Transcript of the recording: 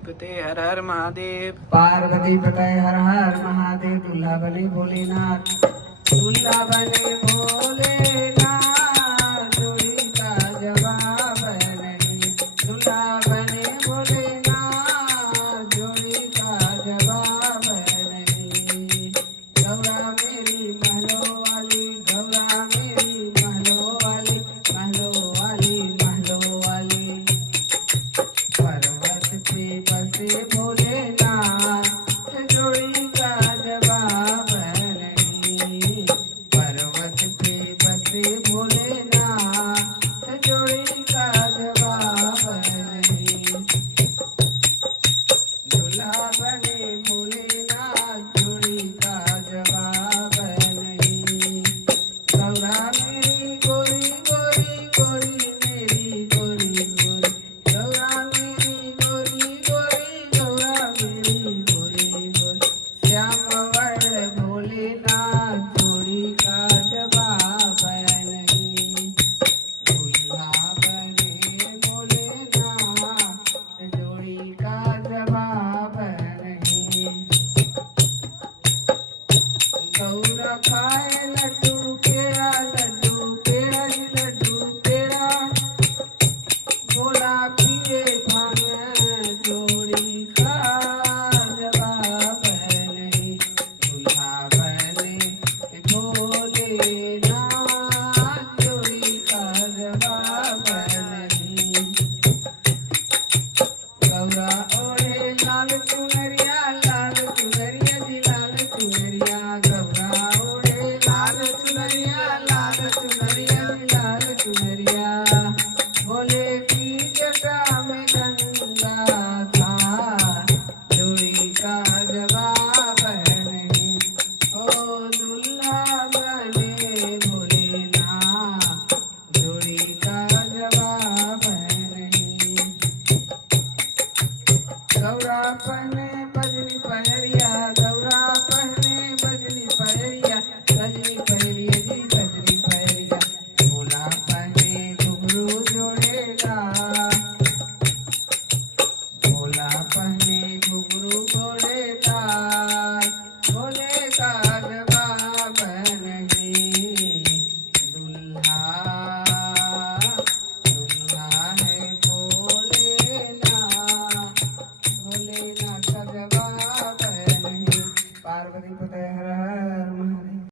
पते हर हर महादेव। पार्वती पते हर हर महादेव। दूल्हा बने भोलेनाथ, दूल्हा बने भोलेनाथ, जोड़ी का जवाब नहीं। दूल्हा बने भोलेनाथ, जोड़ी का जवाब नहीं। गौरा मेरी महलों वाली, गौरा मेरी महलों वाली, महलों वाली, महलों वाली। पर्वत पे बसे भोलेनाथ, जोड़ी का जवाब नहीं। पर्वत पे बसे भोलेनाथ, जोड़ी का जवाब नहीं। दूल्हा बने भोलेनाथ, जोड़ी का जवाब नहीं। गौरा मेरी गोरी गोरी गोरी, मेरी गोरी गोरी, गौरा मेरी गोरी गोरी, गौरा मेरी गोरी गोरी। श्याम वर्ण भोलेनाथ, जोड़ी का जवाब नहीं। दूल्हा बने भोलेनाथ, जोड़ी का जवाब नहीं। गौरा खाए लड्डू पेड़ा, लड्डू पेड़ा, लड्डू पेड़ा। भोला पिए भांग, जोड़ी का जवाब नहीं। दूल्हा बने भोलेनाथ, जोड़ी का जवाब नहीं। गौरा ओढ़े लाल चुनरिया, लाल चुनरिया जी, लाल चुनरिया। गौरा ओढ़े लाल चुनरिया, लाल चुनरिया जी, लाल चुनरिया। भोले की जटा में गंगा था, जोड़ी का जवाब नहीं। ओ दूल्हा बने भोलेनाथ, जोड़ी का जवाब नहीं। गौरा